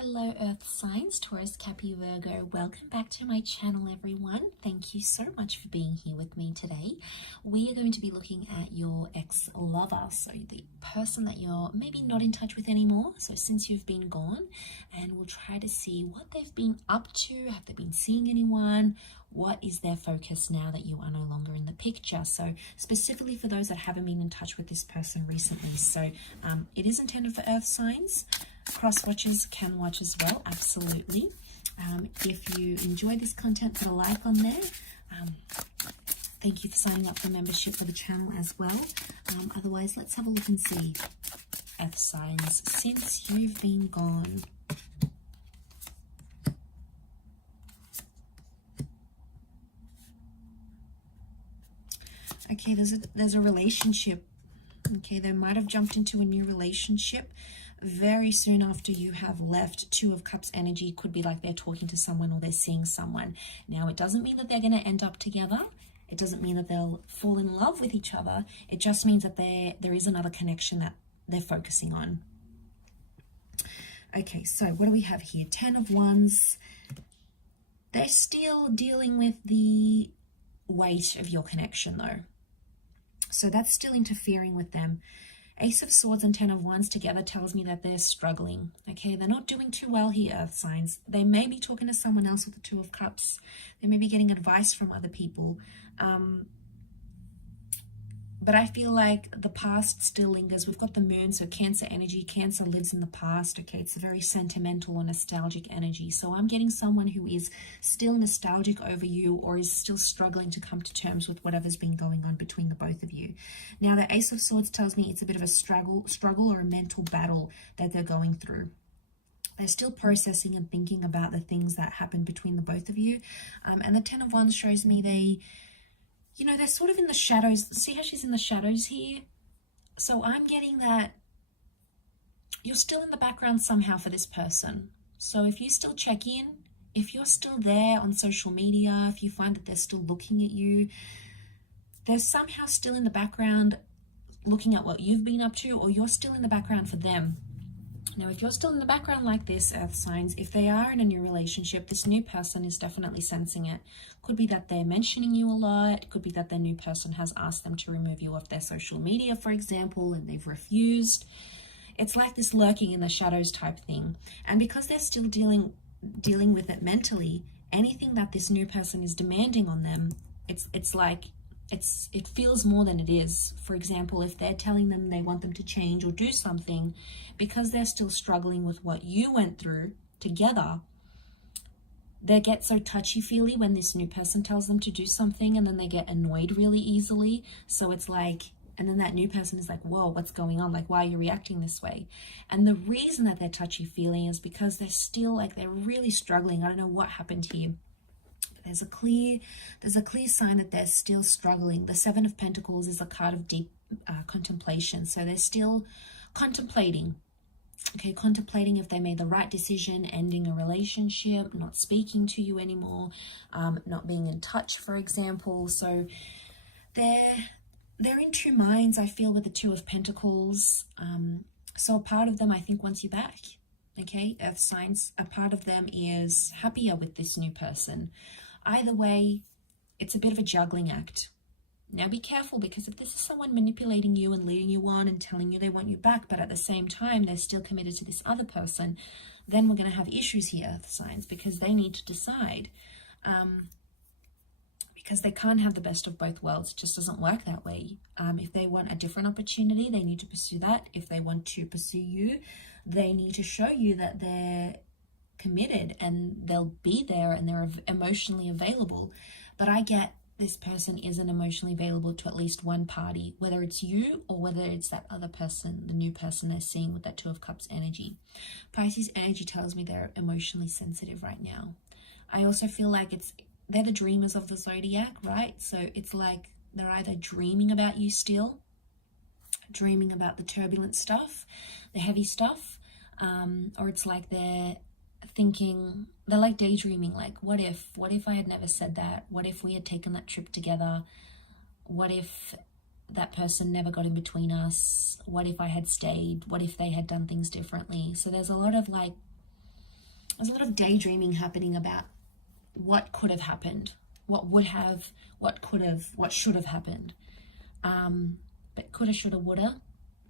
Hello Earth signs, Taurus, Capi, Virgo. Welcome back to my channel, everyone. Thank you so much for being here with me today. We are going to be looking at your ex-lover, so the person that you're maybe not in touch with anymore, so since you've been gone, and we'll try to see what they've been up to. Have they been seeing anyone? What is their focus now that you are no longer in the picture? So specifically for those that haven't been in touch with this person recently. So it is intended for Earth signs. Cross watchers can watch as well, absolutely. If you enjoy this content, put a like on there. Thank you for signing up for membership for the channel as well. Otherwise, let's have a look and see Earth signs since you've been gone. Okay, there's a relationship. Okay, they might have jumped into a new relationship very soon after you have left. Two of Cups energy could be like they're talking to someone or they're seeing someone. Now, it doesn't mean that they're going to end up together. It doesn't mean that they'll fall in love with each other. It just means that there is another connection that they're focusing on. Okay, so what do we have here? 10 of Wands. They're still dealing with the weight of your connection though. So that's still interfering with them. Ace of Swords and 10 of Wands together tells me that they're struggling. Okay, they're not doing too well here, Earth signs. They may be talking to someone else with the Two of Cups. They may be getting advice from other people. But I feel like the past still lingers. We've got the moon, so Cancer energy. Cancer lives in the past. Okay, it's a very sentimental or nostalgic energy. So I'm getting someone who is still nostalgic over you or is still struggling to come to terms with whatever's been going on between the both of you. Now, the Ace of Swords tells me it's a bit of a struggle or a mental battle that they're going through. They're still processing and thinking about the things that happened between the both of you. And the 10 of Wands shows me they're sort of in the shadows. See how she's in the shadows here? So I'm getting that you're still in the background somehow for this person. So if you still check in, if you're still there on social media, if you find that they're still looking at you, they're somehow still in the background looking at what you've been up to, or you're still in the background for them. Now, if you're still in the background like this, Earth signs, if they are in a new relationship, this new person is definitely sensing it. Could be that they're mentioning you a lot. Could be that their new person has asked them to remove you off their social media, for example, and they've refused. It's like this lurking in the shadows type thing. And because they're still dealing with it mentally, anything that this new person is demanding on them, it feels more than it is. For example, if they're telling them they want them to change or do something, because they're still struggling with what you went through together, they get so touchy-feely when this new person tells them to do something, and then they get annoyed really easily. So it's like, and then that new person is like, whoa, what's going on? Like, why are you reacting this way? And the reason that they're touchy-feely is because they're still they're really struggling. I don't know what happened here. There's a clear sign that they're still struggling. The Seven of Pentacles is a card of deep contemplation. So they're still contemplating. Okay, contemplating if they made the right decision, ending a relationship, not speaking to you anymore, not being in touch, for example. So they're in two minds, I feel, with the Two of Pentacles. So a part of them, I think, wants you back. Okay, Earth signs, a part of them is happier with this new person. Either way, it's a bit of a juggling act. Now be careful, because if this is someone manipulating you and leading you on and telling you they want you back, but at the same time they're still committed to this other person, then we're going to have issues here, Earth signs, because they need to decide. Because they can't have the best of both worlds. It just doesn't work that way. If they want a different opportunity, they need to pursue that. If they want to pursue you, they need to show you that they're committed and they'll be there and they're emotionally available. But I get this person isn't emotionally available to at least one party, whether it's you or whether it's that other person, the new person they're seeing with that Two of Cups energy. Pisces energy tells me they're emotionally sensitive right now. I also feel like they're the dreamers of the zodiac, right? So it's like they're either dreaming about you still, dreaming about the turbulent stuff, the heavy stuff, or it's like they're like daydreaming, like, what if I had never said that? What if we had taken that trip together? What if that person never got in between us? What if I had stayed? What if they had done things differently? So there's a lot of there's a lot of daydreaming happening about what could have happened, what would have, what could have, what should have happened. But coulda, shoulda, woulda,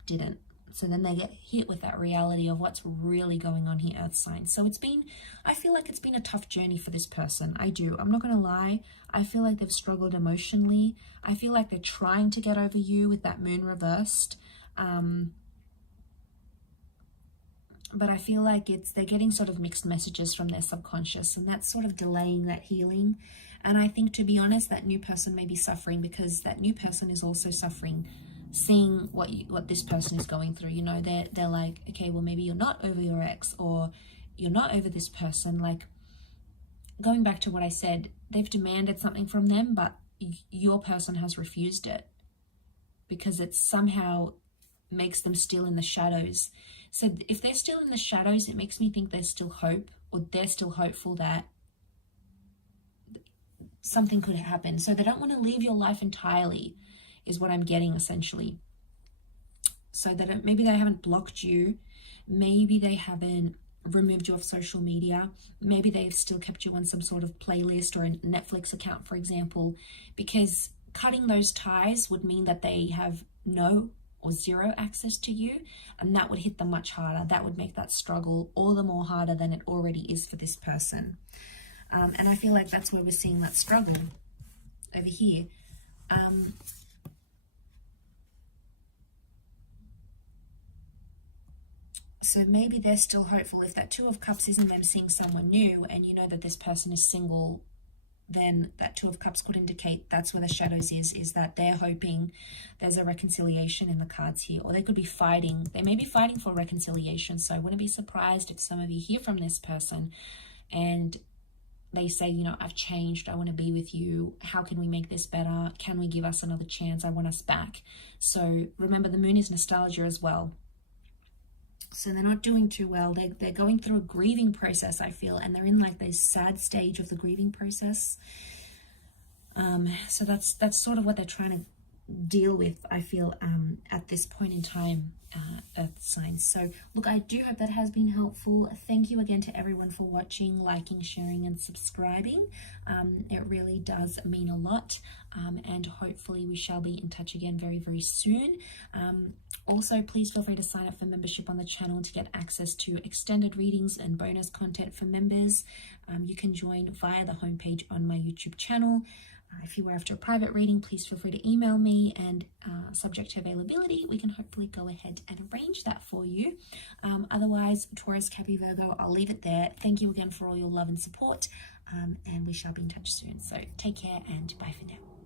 didn't. So then they get hit with that reality of what's really going on here, Earth signs. So I feel like it's been a tough journey for this person. I do. I'm not going to lie. I feel like they've struggled emotionally. I feel like they're trying to get over you with that moon reversed. But I feel like they're getting sort of mixed messages from their subconscious, and that's sort of delaying that healing. And I think, to be honest, that new person may be suffering because that new person is also suffering, seeing what this person is going through. You know, they're like, okay, well, maybe you're not over your ex, or you're not over this person. Like, going back to what I said, they've demanded something from them, but your person has refused it because it somehow makes them still in the shadows. So if they're still in the shadows, it makes me think there's still hope, or they're still hopeful that something could happen. So they don't want to leave your life entirely, is what I'm getting essentially. So that maybe they haven't blocked you, maybe they haven't removed you off social media, maybe they've still kept you on some sort of playlist or a Netflix account, for example, because cutting those ties would mean that they have no or zero access to you, and that would hit them much harder. That would make that struggle all the more harder than it already is for this person. And I feel like that's where we're seeing that struggle over here. So maybe they're still hopeful. If that Two of Cups isn't them seeing someone new, and you know that this person is single, then that Two of Cups could indicate that's where the shadows is that they're hoping there's a reconciliation in the cards here, or they could be fighting. They may be fighting for reconciliation. So I wouldn't be surprised if some of you hear from this person and they say, you know, I've changed, I want to be with you, how can we make this better, can we give us another chance, I want us back. So remember, the moon is nostalgia as well. So they're not doing too well. They're going through a grieving process, I feel, and they're in like this sad stage of the grieving process. So that's sort of what they're trying to deal with, I feel, at this point in time, Earth signs. So look, I do hope that has been helpful. Thank you again to everyone for watching, liking, sharing, and subscribing. It really does mean a lot, and hopefully we shall be in touch again very, very soon. Also, please feel free to sign up for membership on the channel to get access to extended readings and bonus content for members. You can join via the homepage on my YouTube channel. If you were after a private reading, please feel free to email me, and subject to availability, we can hopefully go ahead and arrange that for you. Otherwise, Taurus, Capricorn, Virgo, I'll leave it there. Thank you again for all your love and support, and we shall be in touch soon. So take care and bye for now.